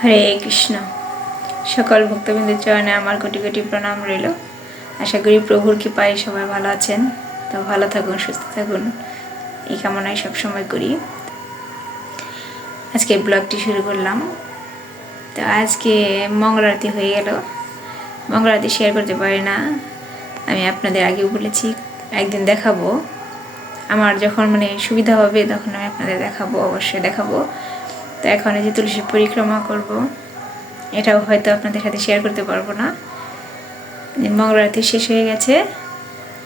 হরে কৃষ্ণ। সকল ভক্তবৃন্দের চরণে আমার কোটি কোটি প্রণাম রইল। আশা করি প্রভুর কৃপায় সবাই ভালো আছেন। তো ভালো থাকুন, সুস্থ থাকুন, এই কামনাই সবসময় করি। আজকে ব্লগটি শুরু করলাম। তো আজকে মঙ্গল আরতি হয়ে গেল। মঙ্গল আরতি শেয়ার করতে পারি না, আমি আপনাদের আগেও বলেছি একদিন দেখাবো। আমার যখন সুবিধা হবে তখন আমি আপনাদের দেখাবো, অবশ্যই দেখাবো। তো এখন এই যে তুলসী পরিক্রমা করব, এটাও হয়তো আপনাদের সাথে শেয়ার করতে পারবো না। মঙ্গল আরতি শেষ হয়ে গেছে,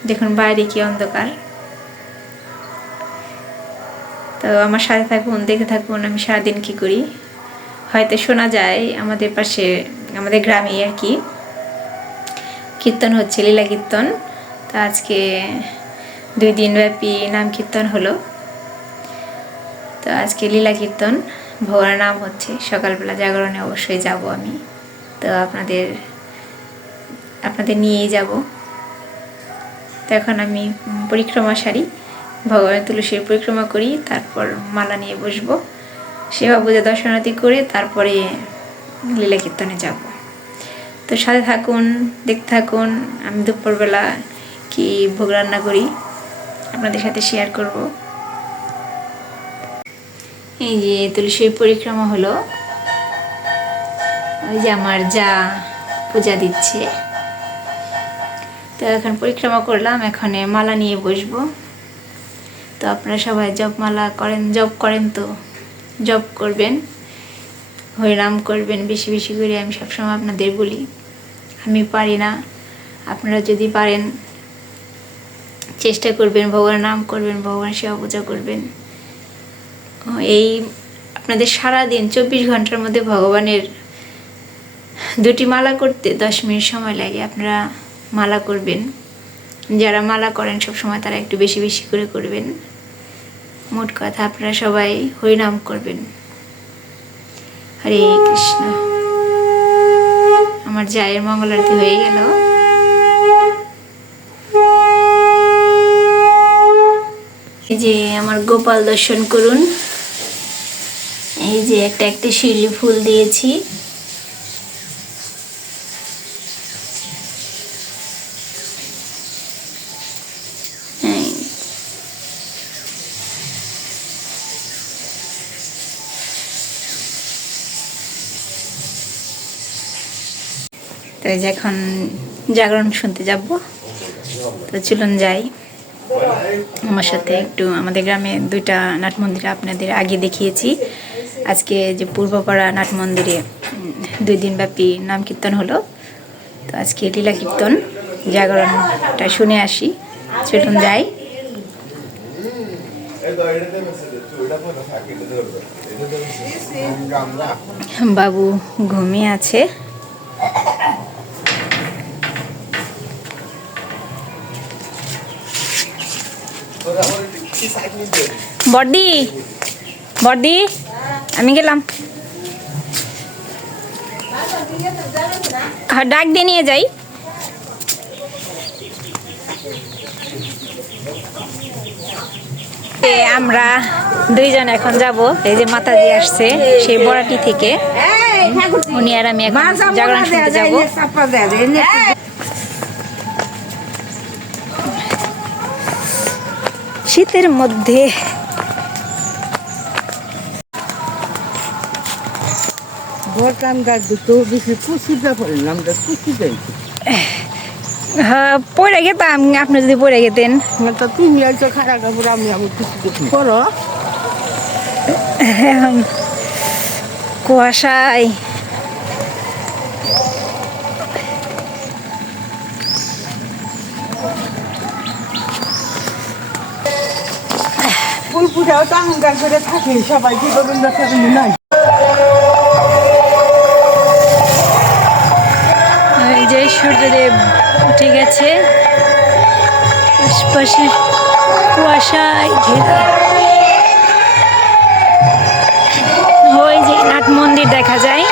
দেখুন বাইরে কি অন্ধকার। তো আমার সাথে থাকুন, দেখে থাকুন আমি সারাদিন কি করি। হয়তো শোনা যায় আমাদের পাশে, আমাদের গ্রামে আর কি কীর্তন হচ্ছে, লীলা কীর্তন। তো আজকে 2 দিন ব্যাপী নাম কীর্তন হলো। তো আজকে লীলা কীর্তন, ভগবানের নাম হচ্ছে। সকালবেলা জাগরণে অবশ্যই যাব আমি। তো আপনাদের নিয়েই যাব। তো এখন আমি পরিক্রমা সারি, ভগবানের তুলসীর পরিক্রমা করি, তারপর মালা নিয়ে বসবো, সেবা পূজা দর্শনার্থী করে তারপরে লীলা কীর্তনে যাব। তো সাথে থাকুন, দেখতে থাকুন আমি দুপুরবেলা কি ভোগ রান্না করি, আপনাদের সাথে শেয়ার করব। এই যে তুলসীর পরিক্রমা হলো, ওই যে আমার যা পূজা দিচ্ছে। তো এখন পরিক্রমা করলাম, এখন মালা নিয়ে বসবো। তো আপনারা সবাই জপমালা করেন, জপ করেন তো জপ করবেন, হরিনাম করবেন বেশি বেশি করে। আমি সবসময় আপনাদের বলি, আমি পারি না, আপনারা যদি পারেন চেষ্টা করবেন, ভগবানের নাম করবেন, ভগবানের সেবা পূজা করবেন। এই আপনাদের সারাদিন 24 ঘন্টার মধ্যে ভগবানের 2টি মালা করতে 10 মিনিট সময় লাগে। আপনারা মালা করবেন, যারা মালা করেন সবসময় তারা একটু বেশি বেশি করে করবেন। মোট কথা আপনারা সবাই হরিনাম করবেন। হরে কৃষ্ণ। আমার জায়ের মঙ্গল আরতি হয়ে গেল। এই যে আমার গোপাল দর্শন করুন, এই যে একটা একটা শিউলি ফুল দিয়েছি। তো এই যে এখন জাগরণ শুনতে যাব। তো চলুন যাই আমার সাথে। একটু আমাদের গ্রামে 2টা নাট মন্দির আপনাদের আগে দেখিয়েছি। আজকে যে পূর্বপাড়া নাট মন্দিরে 2 দিন ব্যাপী নাম কীর্তন হলো। তো আজকে লীলা কীর্তন, জাগরণটা শুনে আসি। চলুন যাই। বাবু ঘুমিয়ে আছে। বড়দি বড়দি আমি গেলাম, ডাক দিয়ে নিয়ে যাই। আমরা 2 জন এখন যাব। এই যে মাতাজি আসছে সেই বড়াটি থেকে, উনি আর আমি এখন জাগরণ শুনতে যাব। শীতের মধ্যে হ্যাঁ পড়ে গেতাম, আপনি যদি পড়ে গেতেন। এখন কুয়াশায় ফুল পূজাও তো আহঙ্কার করে থাকে সবাই, কি করবেন নাই। এই যে সূর্যদেব উঠে গেছে, আশপাশে কুয়াশায় ঘেরা। ওই যে নাট মন্দির দেখা যায়।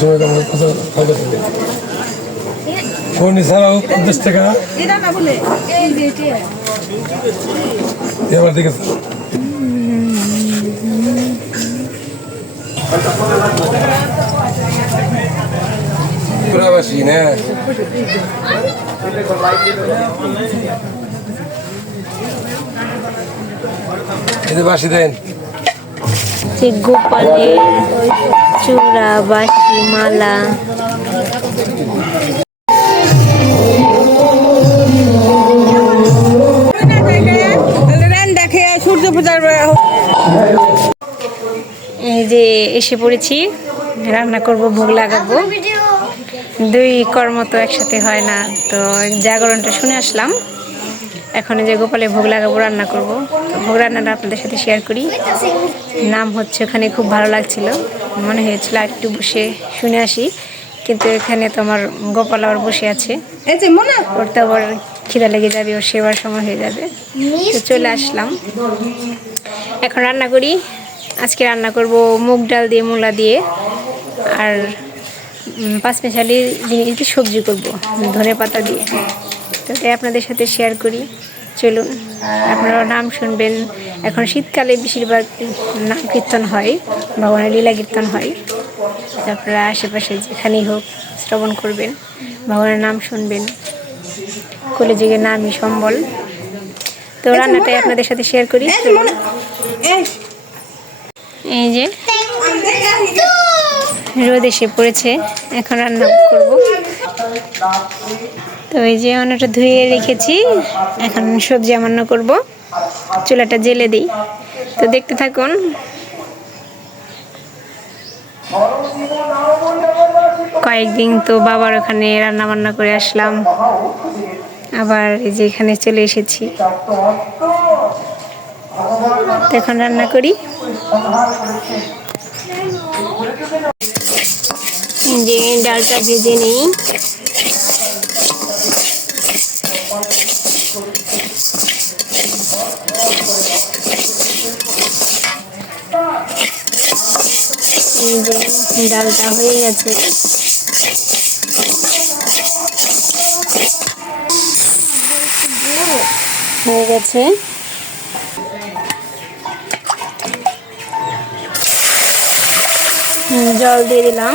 সময় আমরা ফায়দা করি ফোন ছাড়াও 50 টাকা এটা না বলে এই যে এটা এবার ঠিক আছে পুরাবাসী না এদের বাসি দেন যে গোপালের চূড়া বাঁশি মালা দেখে সূর্য পূজার এই যে এসে পড়েছি রান্না করব ভোগ লাগাবো দুই কর্ম তো একসাথে হয় না তো জাগরণটা শুনে আসলাম এখন এই যে গোপালে ভোগ লাগাবো রান্না করব তো ভোগ রান্নাটা আপনাদের সাথে শেয়ার করি নাম হচ্ছে ওখানে খুব ভালো লাগছিল মনে হয়েছিল একটু বসে শুনে আসি কিন্তু এখানে তো আমার গোপাল আবার বসে আছে এই যে মনে ওর তো আবার খিদা লেগে যাবে ওর সেবার সময় হয়ে যাবে তো চলে আসলাম এখন রান্না করি আজকে রান্না করব মুগ ডাল দিয়ে মূলা দিয়ে আর পাঁচমিশালি জিনিস দিয়ে সবজি করব ধনে পাতা দিয়ে তো তাই আপনাদের সাথে শেয়ার করি চলুন আপনারা নাম শুনবেন এখন শীতকালে বেশিরভাগ নাম কীর্তন হয় ভগবানের লীলা কীর্তন হয় আপনারা আশেপাশে যেখানেই হোক শ্রবণ করবেন ভগবানের নাম শুনবেন কলিযুগের নামই সম্বল তো রান্নাটাই আপনাদের সাথে শেয়ার করি এই যে রোদ এসে পড়েছে এখন রান্না করব তো এই যে অন্যটা ধুয়ে রেখেছি এখন সবজি রান্না করব চুলাটা জ্বেলে দিই তো দেখতে থাকুন কয়েকদিন তো বাবার ওখানে রান্না বান্না করে আসলাম আবার এই যে এখানে চলে এসেছি তো এখন রান্না করি যে ডালটা ভেজে নিই এই যে ডালটা হয়ে গেছে হয়ে গেছে জল দিয়ে দিলাম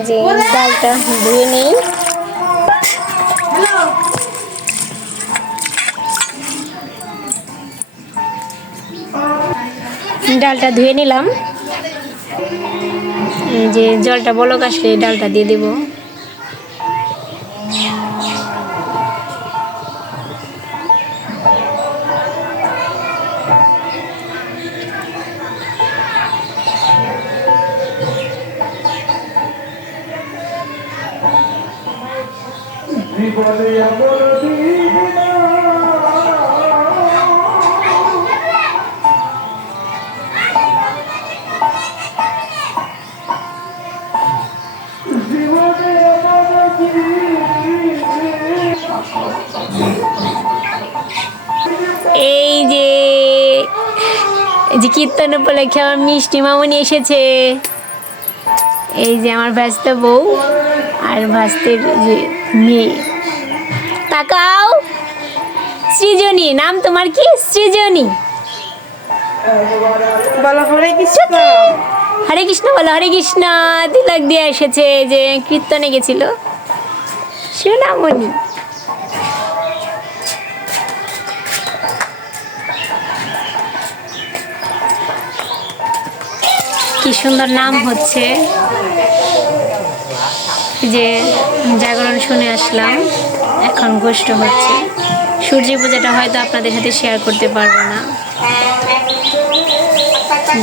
যে ডালটা ধুয়ে নিই ডালটা ধুয়ে নিলাম যে জলটা বলক আসলে ডালটা দিয়ে দেব এই যে কীর্তন উপলক্ষে আমার মিষ্টি মামনি এসেছে এই যে আমার ভাস্তা বউ আর ভাস্তের যে মেয়ে তাকাও সৃজনী নাম তোমার কি সৃজনী বলো হরে কৃষ্ণ হরে কৃষ্ণ বলো হরে কৃষ্ণ তিলক দিয়ে এসেছে যে কীর্তনে গেছিল সোনামণি কি সুন্দর নাম হচ্ছে যে জাগরণ শুনে আসলাম এখন গোষ্ঠ হচ্ছে সূর্য পূজাটা হয়তো আপনাদের সাথে শেয়ার করতে পারবো না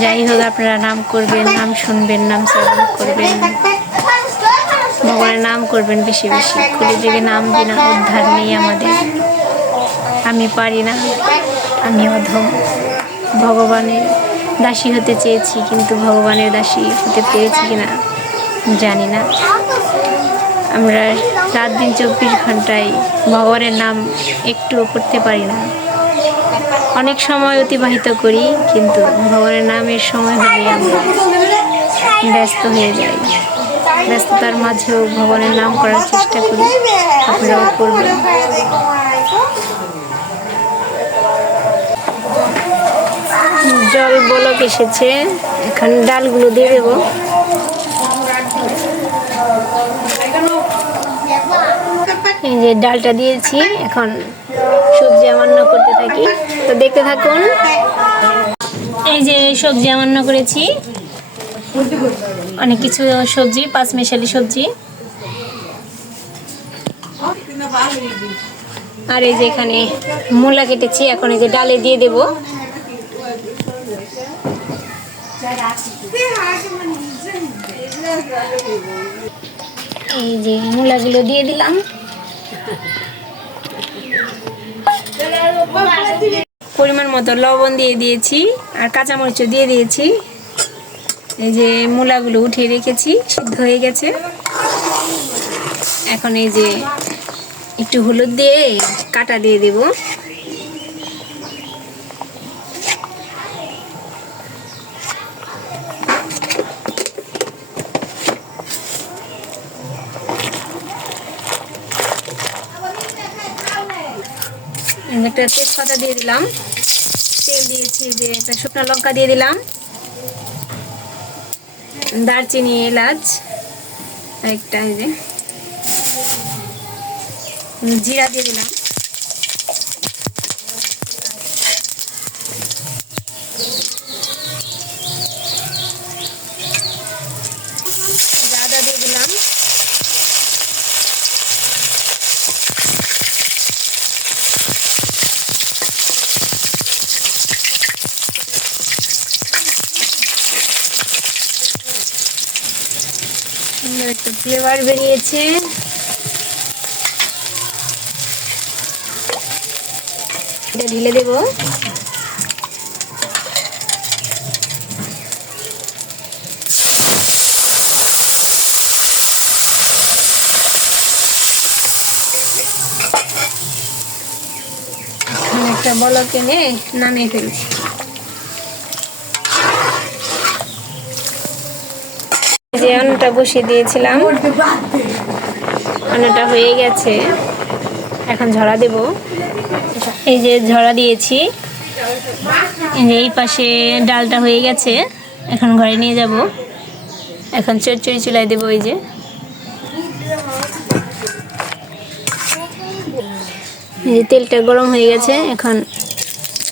যাই হোক আপনারা নাম করবেন নাম শুনবেন নাম শ্রবণ করবেন ভগবানের নাম করবেন বেশি বেশি কলিযুগে নাম বিনা উদ্ধার নেই আমাদের আমি পারি না আমি অধম ভগবানের দাসী হতে চেয়েছি, কিন্তু ভগবানের দাসী হতে পেরেছি কিনা জানি না। আমরা রাত দিন 24 ঘন্টায় ভগবানের নাম একটুও করতে পারি না। অনেক সময় অতিবাহিত করি, কিন্তু ভগবানের নামের সময় হলে আমরা ব্যস্ত হয়ে যাই। ব্যস্ততার মাঝেও ভগবানের নাম করার চেষ্টা করি, আপনারাও করবেন। জল বলক এসেছে, এখন ডালগুলো দিয়ে দেবো। এই যে ডালটা দিয়েছি, এখন সবজি আমান্য করতে থাকি, তো দেখতে থাকুন। এই যে সবজি আমান্য করেছি, অনেক কিছু সবজি, 5 মিশালি সবজি। আর এই যে এখানে মূলা কেটেছি, এখন এই যে ডালে দিয়ে দেব। এই যে মূলাগুলো দিয়ে দিলাম। পরিমাণ মতো লবণ দিয়ে দিয়েছি, আর কাঁচামরিচও দিয়ে দিয়েছি। এই যে মূলাগুলো উঠিয়ে রেখেছি, সিদ্ধ হয়ে গেছে। এখন এই যে একটু হলুদ দিয়ে কাটা দিয়ে দেব। একটা তেজপাতা দিয়ে দিলাম, তেল দিয়েছি, যে একটা শুকনো লঙ্কা দিয়ে দিলাম, দারচিনি, এলাচ, একটা এই যে জিরা দিয়ে দিলাম। আদা দিয়ে দিলাম। সুন্দর একটা ফ্লেভার বেরিয়েছে। এটা ঢেলে দেব। একটা বলক এনে নামিয়ে ফেলছি। যে অন্নটা বসিয়ে দিয়েছিলাম, অন্নটা হয়ে গেছে, এখন ঝরা দেব। এই যে ঝরা দিয়েছি, এই পাশে ডালটা হয়ে গেছে, এখন ঘরে নিয়ে যাব। এখন চচ্চড়ি চুলায় দেবো। এই যে তেলটা গরম হয়ে গেছে, এখন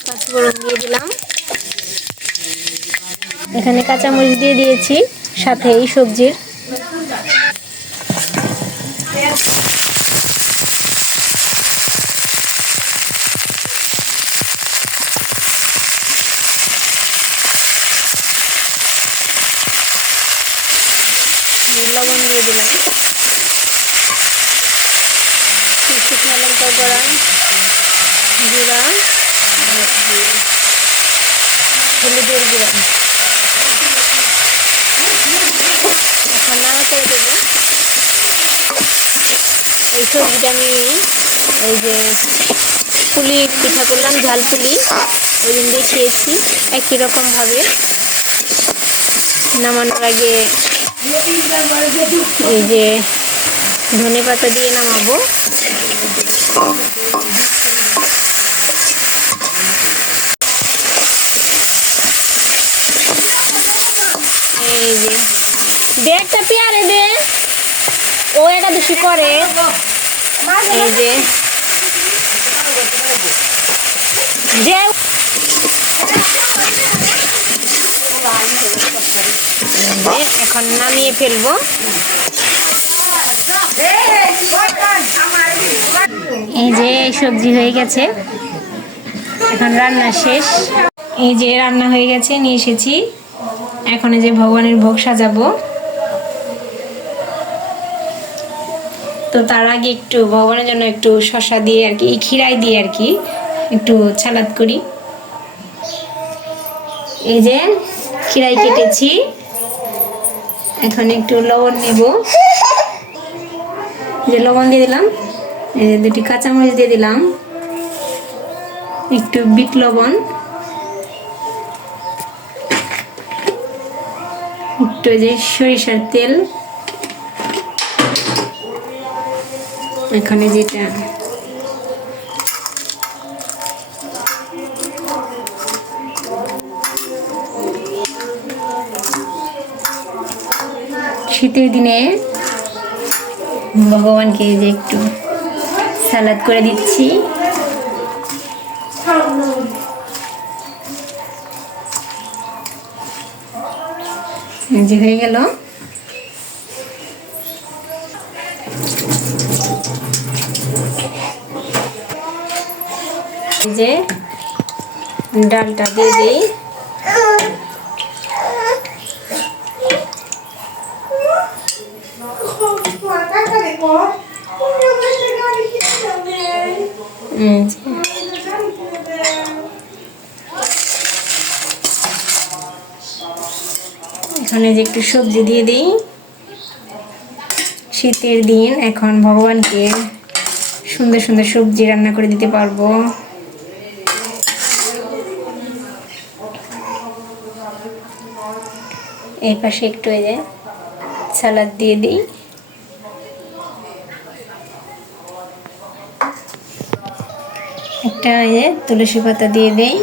পাঁচফোড়ন দিয়ে দিলাম। এখানে কাঁচামরিচ দিয়ে দিয়েছি, সাথে এই সবজির। লবণ দিয়ে দিলাম, শুকনো লঙ্কা গুঁড়া, জিরা, হলুদের গুঁড়া। এখন নাড়াচাড়া দেবো। এই সবজিটা আমি এই যে পুলি পিঠা করলাম, ঝাল পুলি, ওই দিন দেখিয়েছি, একই রকমভাবে নামানোর আগে এই যে ধনে পাতা দিয়ে নামাবো। এই যে একটা পেয়ারে দে, ও এটা বেশি করে। এই যে এখন নামিয়ে ফেলবো। এই যে সবজি হয়ে গেছে, এখন রান্না শেষ। এই যে রান্না হয়ে গেছে, নিয়ে এসেছি। এখন এই যে ভগবানের ভোগ সাজাবো। তো তার আগে একটু ভগবানের জন্য একটু শসা দিয়ে আর কি, খিরাই দিয়ে আর কি একটু সালাদ করি। এই যে খিরাই কেটেছি, এখন একটু লবণ নেব, যে লবণ দিয়ে দিলাম, এই যে 2টি কাঁচামরিচ দিয়ে দিলাম, একটু বিট লবণ, একটু যে সরিষার তেল, এখানে যেটা শীতের দিনে ভগবানকে যে একটু সালাদ করে দিচ্ছি। যে হয়ে গেল। যে ডালটা দিয়ে দিই, এখানে যে একটু সবজি দিয়ে দিই। শীতের দিন এখন ভগবানকে সুন্দর সুন্দর সবজি রান্না করে দিতে পারবো। এই পাশে একটু এই যে সালাদ দিয়ে দিই। একটা এই যে তুলসী পাতা দিয়ে দিই।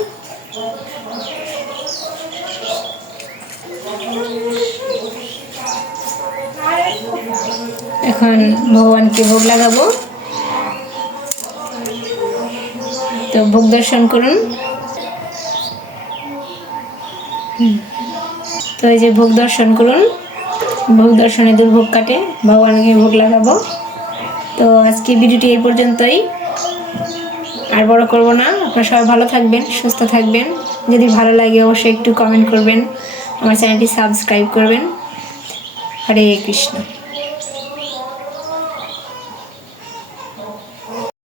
এখন ভগবানকে ভোগ লাগাবো, তো ভোগ দর্শন করুন। তো এই যে ভোগ দর্শন করুন, ভোগ দর্শনে দুর্ভোগ কাটে, ভগবানকে ভোগ লাগাবো। তো আজকে ভিডিওটি এই পর্যন্তই, আর বড় করব না। আপনারা সবাই ভালো থাকবেন, সুস্থ থাকবেন। যদি ভালো লাগে অবশ্যই একটু কমেন্ট করবেন, আমার চ্যানেলটি সাবস্ক্রাইব করবেন। হরে কৃষ্ণ।